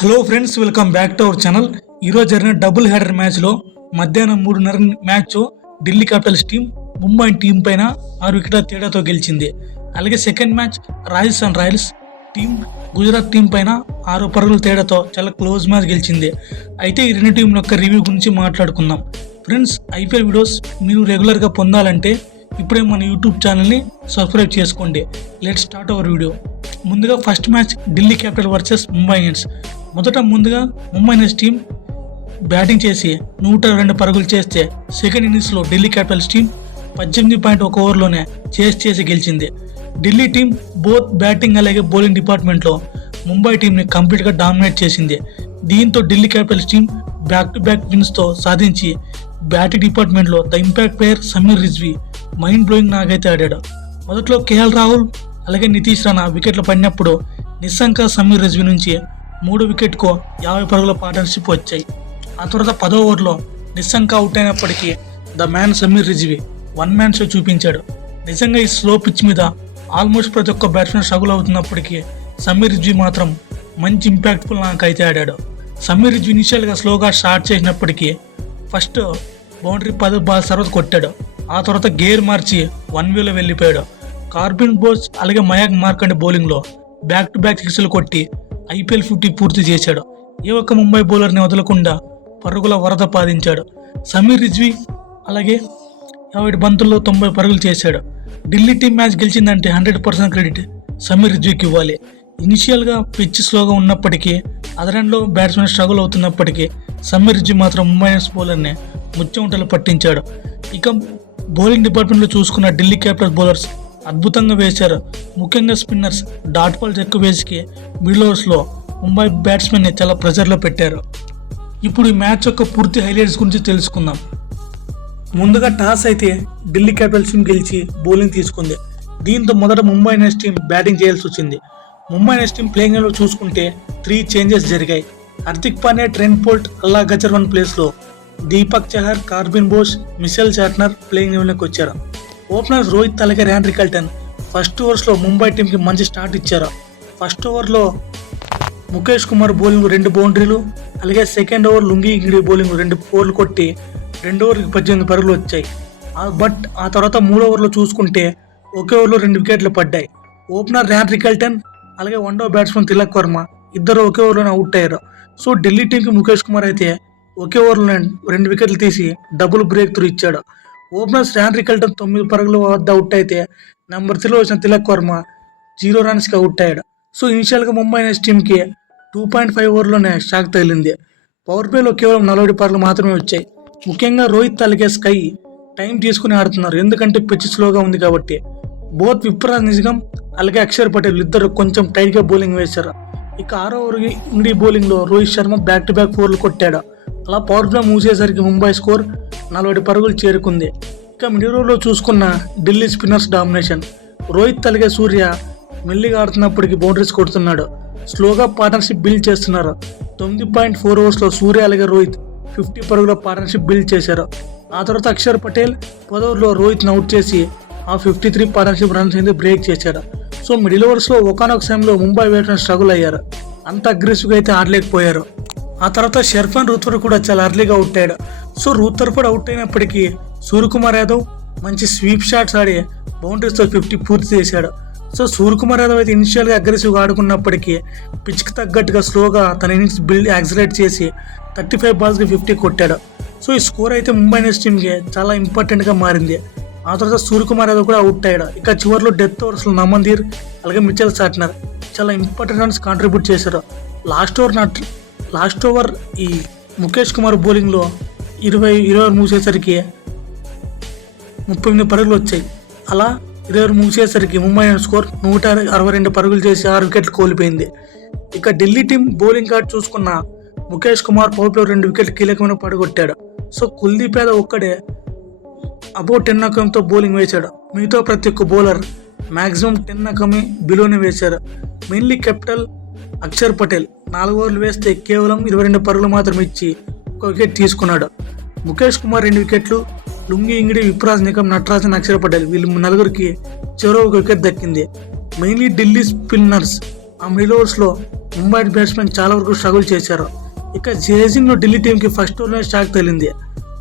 Hello friends, welcome back to our channel. ఈరోజు జరిగిన double header మ్యాచ్లో మధ్యాహ్నం 3:30 match Delhi capitals team Mumbai team పైన 6 వికెట్ల తేడాతో గెలిచింది. అలాగే second match Rajasthan Royals team Gujarat team పైన 6 పరుగుల తేడాతో చాలా క్లోజ్ మ్యాచ్ గెలిచింది. అయితే ఈ రెండు టీంల యొక్క రివ్యూ గురించి మాట్లాడుకుందాం. ఫ్రెండ్స్, ఐపీఎల్ వీడియోస్ మీరు రెగ్యులర్గా పొందాలంటే ఇప్పుడే మన యూట్యూబ్ ఛానల్ని సబ్స్క్రైబ్ చేసుకోండి. Let's start our video. ముందుగా first match Delhi capital versus Mumbai Indians. ముందుగా ముంబై ఇండియన్స్ టీం బ్యాటింగ్ చేసి 102 పరుగులు చేస్తే సెకండ్ ఇన్నింగ్స్లో ఢిల్లీ క్యాపిటల్స్ టీం 18.1 ఓవర్లోనే చేసి గెలిచింది. ఢిల్లీ టీం బోత్ బ్యాటింగ్ అలాగే బౌలింగ్ డిపార్ట్మెంట్లో ముంబై టీంని కంప్లీట్గా డామినేట్ చేసింది. దీంతో Delhi capitals team back to back విన్స్తో సాధించి బ్యాటింగ్ డిపార్ట్మెంట్లో the impact player Sameer Rizvi mind blowing నాగైతే ఆడాడు. మొదట్లో కేఎల్ రాహుల్ అలాగే నితీష్ రాణా వికెట్లు పడినప్పుడు నిస్సంక సమీర్ రిజ్వీ నుంచి 3 వికెట్కు 50 పరుగుల పార్ట్నర్షిప్ వచ్చాయి. ఆ తర్వాత 10వ ఓవర్లో నిస్సంక అవుట్ అయినప్పటికీ the man Sameer Rizvi one man show చూపించాడు. నిజంగా ఈ స్లో పిచ్ మీద ఆల్మోస్ట్ ప్రతి ఒక్క బ్యాట్స్మెన్ స్ట్రగుల్ అవుతున్నప్పటికీ సమీర్ రిజ్వీ మాత్రం మంచి ఇంపాక్ట్ఫుల్ నాకైతే ఆడాడు. సమీర్ రిజ్వీ ఇనిషియల్గా స్లోగా స్టార్ట్ చేసినప్పటికీ ఫస్ట్ బౌండరీ 10 బాల్స్ తర్వాత కొట్టాడు. ఆ తర్వాత గేర్ మార్చి 1 వేలో వెళ్ళిపోయాడు. కార్బిన్ బోస్ అలాగే మయాంక్ మార్కండే బౌలింగ్లో బ్యాక్ టు బ్యాక్ సిక్స్లు కొట్టి IPL 50 పూర్తి చేశాడు. ఏ ఒక్క ముంబై బౌలర్ని వదలకుండా పరుగుల వరద పాదించాడు. సమీర్ రిజ్వీ అలాగే 50 బంతుల్లో 90 పరుగులు చేశాడు. ఢిల్లీ టీం మ్యాచ్ గెలిచిందంటే 100% క్రెడిట్ సమీర్ రిజ్వీకి ఇవ్వాలి. ఇనిషియల్గా పిచ్ స్లోగా ఉన్నప్పటికీ అదరంలో బ్యాట్స్మెన్ స్ట్రగుల్ అవుతున్నప్పటికీ సమీర్ రిజ్వీ మాత్రం ముంబై ఇండియన్స్ బౌలర్ని ముచ్చెమటలు పట్టించాడు. ఇక బౌలింగ్ డిపార్ట్మెంట్లో చూసుకున్న ఢిల్లీ క్యాపిటల్స్ బౌలర్స్ అద్భుతంగా వేశారు. ముఖ్యంగా స్పిన్నర్స్ డాట్ బాల్స్ ఎక్కువ వేసి మిడిల్ ఓవర్స్లో ముంబై బ్యాట్స్మెన్ని చాలా ప్రెజర్లో పెట్టారు. ఇప్పుడు ఈ మ్యాచ్ యొక్క పూర్తి హైలైట్స్ గురించి తెలుసుకుందాం. ముందుగా టాస్ అయితే ఢిల్లీ క్యాపిటల్స్ టీం గెలిచి బౌలింగ్ తీసుకుంది. దీంతో మొదట ముంబై ఇండియన్స్ టీం బ్యాటింగ్ చేయాల్సి వచ్చింది. ముంబై ఇండియన్స్ టీం ప్లేయింగ్ లో చూసుకుంటే 3 చేంజెస్ జరిగాయి. Hardik Pandya, Trent Boult, Allah గజర్వన్ ప్లేస్లో Deepak Chahar, Corbin Bosch, Mitchell Santner playing లెవెల్లోకి వచ్చారు. ఓపెనర్స్ రోహిత్ అలాగే ర్యాన్ రికల్టన్ ఫస్ట్ ఓవర్స్లో ముంబై టీంకి మంచి స్టార్ట్ ఇచ్చారు. ఫస్ట్ ఓవర్లో ముఖేష్ కుమార్ బౌలింగ్ 2 బౌండరీలు అలాగే సెకండ్ ఓవర్ లుంగి ఇంగిడి బౌలింగ్ 2 ఫోర్లు కొట్టి 2 ఓవర్కి 18 పరుగులు వచ్చాయి. బట్ ఆ తర్వాత 3వ ఓవర్లో చూసుకుంటే ఒకే ఓవర్లో 2 వికెట్లు పడ్డాయి. ఓపెనర్ ర్యాన్ రికల్టన్ అలాగే వన్డో బ్యాట్స్మెన్ తిలక్ వర్మ ఇద్దరు ఒకే ఓవర్లోనే అవుట్ అయ్యారు. సో ఢిల్లీ టీంకి ముఖేష్ కుమార్ అయితే ఒకే ఓవర్లో 2 వికెట్లు తీసి డబుల్ బ్రేక్ త్రూ ఇచ్చాడు. ఓపెనర్స్ ర్యాన్ రికల్టన్ 9 పరుగుల వద్ద అవుట్ అయితే నెంబర్ 3లో వచ్చిన తిలక్ వర్మ 0 రన్స్కి అవుట్ అయ్యాడు. సో ఇనిషియల్గా ముంబై ఇండియన్స్ టీంకి 2.5 ఓవర్లోనే షాక్ తగిలింది. పవర్ ప్లేలో కేవలం 40 పరుగులు మాత్రమే వచ్చాయి. ముఖ్యంగా రోహిత్ అలాగే స్కై టైం తీసుకుని ఆడుతున్నారు, ఎందుకంటే పిచ్ స్లోగా ఉంది కాబట్టి. బోత్ విప్రాజ్ నిజగం అలాగే అక్షర్ పటేల్ ఇద్దరు కొంచెం టైట్గా బౌలింగ్ వేశారు. ఇక 6వ ఓవర్ ఇండి బౌలింగ్లో Rohit Sharma back to back 4లు కొట్టాడు. అలా పవర్ ప్లే మూసేసరికి ముంబై స్కోర్ 40 పరుగులు చేరుకుంది. ఇక మిడిల్ ఓవర్లో చూసుకున్న ఢిల్లీ స్పిన్నర్స్ డామినేషన్. రోహిత్ అలాగే సూర్య మెల్లిగా ఆడుతున్నప్పటికీ బౌండరీస్ కొడుతున్నాడు. స్లోగా పార్ట్నర్షిప్ బిల్డ్ చేస్తున్నారు. 9.4 ఓవర్స్లో సూర్య అలాగే రోహిత్ 50 పరుగుల పార్ట్నర్షిప్ బిల్డ్ చేశారు. ఆ తర్వాత అక్షర్ పటేల్ 10వ ఓవర్లో రోహిత్ని అవుట్ చేసి ఆ 53 పార్ట్నర్షిప్ రన్స్ అయితే బ్రేక్ చేశాడు. సో మిడిల్ ఓవర్స్లో ఒకనొక సమయంలో ముంబై బ్యాట్స్మెన్ స్ట్రగుల్ అయ్యారు, అంత అగ్రెసివ్గా అయితే ఆడలేకపోయారు. ఆ తర్వాత షర్ఫాన్ రూథర్ఫర్డ్ కూడా చాలా అర్లీగా అవుట్ అయ్యాడు. సో రూథర్ఫర్డ్ అవుట్ అయినప్పటికీ సూర్యకుమార్ యాదవ్ మంచి స్వీప్ షాట్స్ ఆడి బౌండరీస్తో 50 పూర్తి చేశాడు. సో సూర్యకుమార్ యాదవ్ అయితే ఇనిషియల్గా అగ్రెసివ్గా ఆడుకున్నప్పటికీ పిచ్కి తగ్గట్టుగా స్లోగా తన ఇన్నింగ్స్ బిల్డ్ యాక్సిలేట్ చేసి 35 బాల్స్కి 50 కొట్టాడు. సో ఈ స్కోర్ అయితే ముంబై ఇండియన్స్ టీంకి చాలా ఇంపార్టెంట్గా మారింది. ఆ తర్వాత సూర్యకుమార్ యాదవ్ కూడా అవుట్ అయ్యాడు. ఇక చివరిలో డెత్ ఓవర్స్లో నమన్దీర్ అలాగే మిచెల్ చార్నర్ చాలా ఇంపార్టెంట్ రన్స్ కాంట్రిబ్యూట్ చేశారు. లాస్ట్ ఓవర్ ఈ ముఖేష్ కుమార్ బౌలింగ్లో 20 ఓవర్ మూసేసరికి 38 పరుగులు వచ్చాయి. అలా 20 ఓవర్ మూసేసరికి ముంబై స్కోర్ 162 పరుగులు చేసి 6 వికెట్లు కోల్పోయింది. ఇక ఢిల్లీ టీం బౌలింగ్ కార్డ్ చూసుకున్న ముఖేష్ కుమార్ పవర్ ప్లేలో 2 వికెట్లు కీలకమైన పడగొట్టాడు. సో కుల్దీప్ యాదవ్ ఒక్కడే అబౌవ్ 10 అంకంతో బౌలింగ్ వేశాడు. మిగతా ప్రతి ఒక్క బౌలర్ మ్యాక్సిమం 10 అంకమే బిలోనే వేశారు. మెయిన్లీ కెప్టెన్ అక్షర్ పటేల్ 4 ఓవర్లు వేస్తే కేవలం 22 పరుగులు మాత్రం ఇచ్చి 1 వికెట్ తీసుకున్నాడు. ముఖేష్ కుమార్ 2 వికెట్లు, లుంగి ఇంగిడి, విప్రాజ్ నిగం, నటరాజన్, అక్షర్ పటేల్ వీళ్ళు 4 చివరి 1 వికెట్ దక్కింది. మెయిన్లీ ఢిల్లీ స్పిన్నర్స్ ఆ మిడిల్ ఓవర్స్లో ముంబై బ్యాట్స్మెన్ చాలా వరకు స్ట్రగుల్ చేశారు. ఇక చేజింగ్లో ఢిల్లీ టీంకి ఫస్ట్ ఓవర్లో షాక్ తగిలింది.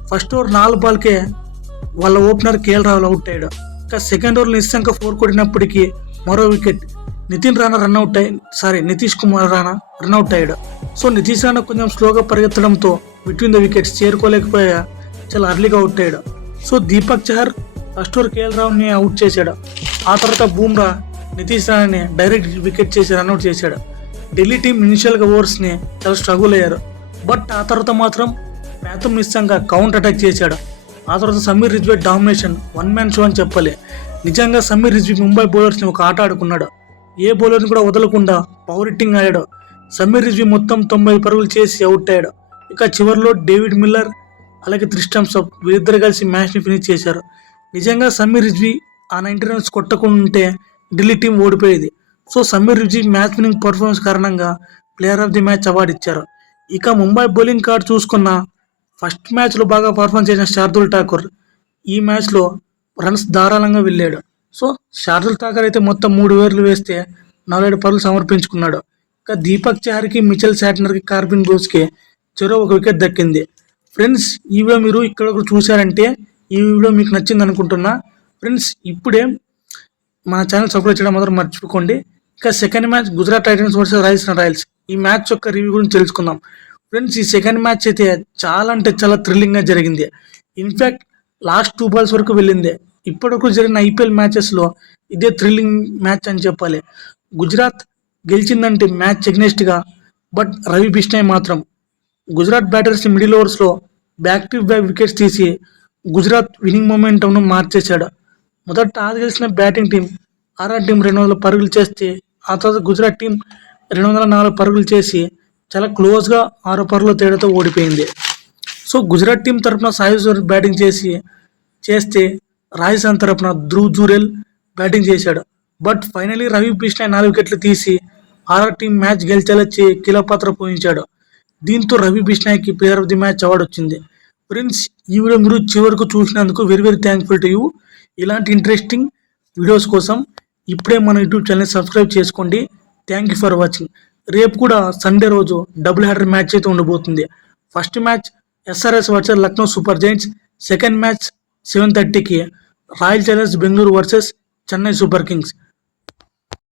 ఫస్ట్ ఓవర్ 4 బాల్కే వాళ్ళ ఓపెనర్ కేఎల్ రాహుల్ అవుట్ అయ్యాడు. ఇక సెకండ్ ఓవర్లో నిశ్శంక 4 కొట్టినప్పటికీ మరో వికెట్ నితీష్ కుమార్ రాణా రన్అట్ అయ్యాడు. సో నితీష్ రాణా కొంచెం స్లోగా పరిగెత్తడంతో బిట్వీన్ ద వికెట్స్ చేరుకోలేకపోయా చాలా అర్లీగా అవుట్ అయ్యాడు. So Deepak Chahar first over KL రాహుల్ని అవుట్ చేశాడు. ఆ తర్వాత బూమ్రా నితీష్ రాణాని డైరెక్ట్ వికెట్ చేసి రన్అట్ చేశాడు. ఢిల్లీ టీం ఇనిషియల్గా ఓవర్స్ని చాలా స్ట్రగుల్ అయ్యారు. బట్ ఆ తర్వాత మాత్రం ప్యాథమ్ నిశ్చంగా కౌంటర్ అటాక్ చేశాడు. ఆ తర్వాత Sameer Rizvi domination 1 man show అని చెప్పాలి. నిజంగా సమీర్ రిజ్వీ ముంబై బౌలర్స్ని ఒక ఆట ఆడుకున్నాడు. ఏ బౌలర్ని కూడా వదలకుండా పవర్ హిట్టింగ్ ఆడాడు. సమీర్ రిజ్వీ మొత్తం 90 పరుగులు చేసి అవుట్ అయ్యాడు. ఇక చివరిలో డేవిడ్ మిల్లర్ అలాగే త్రిస్టమ్ సబ్ వీరిద్దరు కలిసి మ్యాచ్ని ఫినిష్ చేశారు. నిజంగా సమీర్ రిజ్వీ ఆ 90 రన్స్ కొట్టకుంటే ఢిల్లీ టీం ఓడిపోయేది. So Sameer Rizvi match winning performance కారణంగా player of the match award ఇచ్చారు. ఇక ముంబై బౌలింగ్ కార్డ్ చూసుకున్న ఫస్ట్ మ్యాచ్లో బాగా పర్ఫార్మ్ చేసిన శార్దుల్ ఠాకూర్ ఈ మ్యాచ్లో రన్స్ ధారాళంగా వెళ్ళాడు. సో శార్దుల్ ఠాకూర్ అయితే మొత్తం 3 ఓవర్లు వేస్తే 47 పరుగులు సమర్పించుకున్నాడు. ఇక దీపక్ చహర్కి, మిచెల్ శాట్నర్కి, కార్బిన్ బోస్కి చెరో 1 వికెట్ దక్కింది. ఫ్రెండ్స్ ఈ వీడియో మీరు ఇక్కడ చూసారంటే ఈ వీడియో మీకు నచ్చింది అనుకుంటున్నా. ఫ్రెండ్స్ ఇప్పుడే మా ఛానల్ సబ్స్క్రైబ్ చేయడం మాత్రం మర్చిపోకండి. ఇక second match Gujarat Titans versus Rajasthan Royals ఈ మ్యాచ్ యొక్క రివ్యూ గురించి తెలుసుకుందాం. ఫ్రెండ్స్ ఈ సెకండ్ మ్యాచ్ అయితే చాలా అంటే చాలా థ్రిల్లింగ్గా జరిగింది. ఇన్ఫ్యాక్ట్ లాస్ట్ 2 బాల్స్ వరకు వెళ్ళింది. ఇప్పటివరకు జరిగిన ఐపీఎల్ మ్యాచెస్లో ఇదే థ్రిల్లింగ్ మ్యాచ్ అని చెప్పాలి. గుజరాత్ గెలిచిందంటే మ్యాచ్ ఎగ్నెస్ట్గా, బట్ రవి బిష్నాయ్ మాత్రం గుజరాత్ బ్యాటర్స్ మిడిల్ ఓవర్స్లో బ్యాక్ టు బ్యాక్ వికెట్స్ తీసి గుజరాత్ విన్నింగ్ మొమెంటంను మార్చేశాడు. మొదట టాస్ గెలిచిన బ్యాటింగ్ టీం ఆర్ఆర్ టీం 200 పరుగులు చేస్తే ఆ తర్వాత గుజరాత్ టీం 204 పరుగులు చేసి చాలా క్లోజ్గా 6 పరుగుల తేడాతో ఓడిపోయింది. సో గుజరాత్ టీం తరఫున సాయి సుదర్శన్ బ్యాటింగ్ చేస్తే రాజస్థాన్ తరఫున ధ్రువ్ జురేల్ బ్యాటింగ్ చేశాడు. బట్ ఫైనలీ రవి బిష్నాయ్ 4 వికెట్లు తీసి ఆర్ఆర్ టీం మ్యాచ్ గెలిచేలా కీలక పాత్ర పోషించాడు. దీంతో రవి బిష్నాయ్కి player of the match award వచ్చింది. ఫ్రెండ్స్ ఈ వీడియో మీరు చివరకు చూసినందుకు very very thankful to you. ఇలాంటి ఇంట్రెస్టింగ్ వీడియోస్ కోసం ఇప్పుడే మన యూట్యూబ్ ఛానల్ సబ్స్క్రైబ్ చేసుకోండి. Thank you for watching. రేపు కూడా సండే రోజు డబుల్ హెడర్ మ్యాచ్ అయితే ఉండబోతుంది. First match SRS versus Lucknow super giants, second match 7:30కి royal challengers Bengaluru versus Chennai super Kings.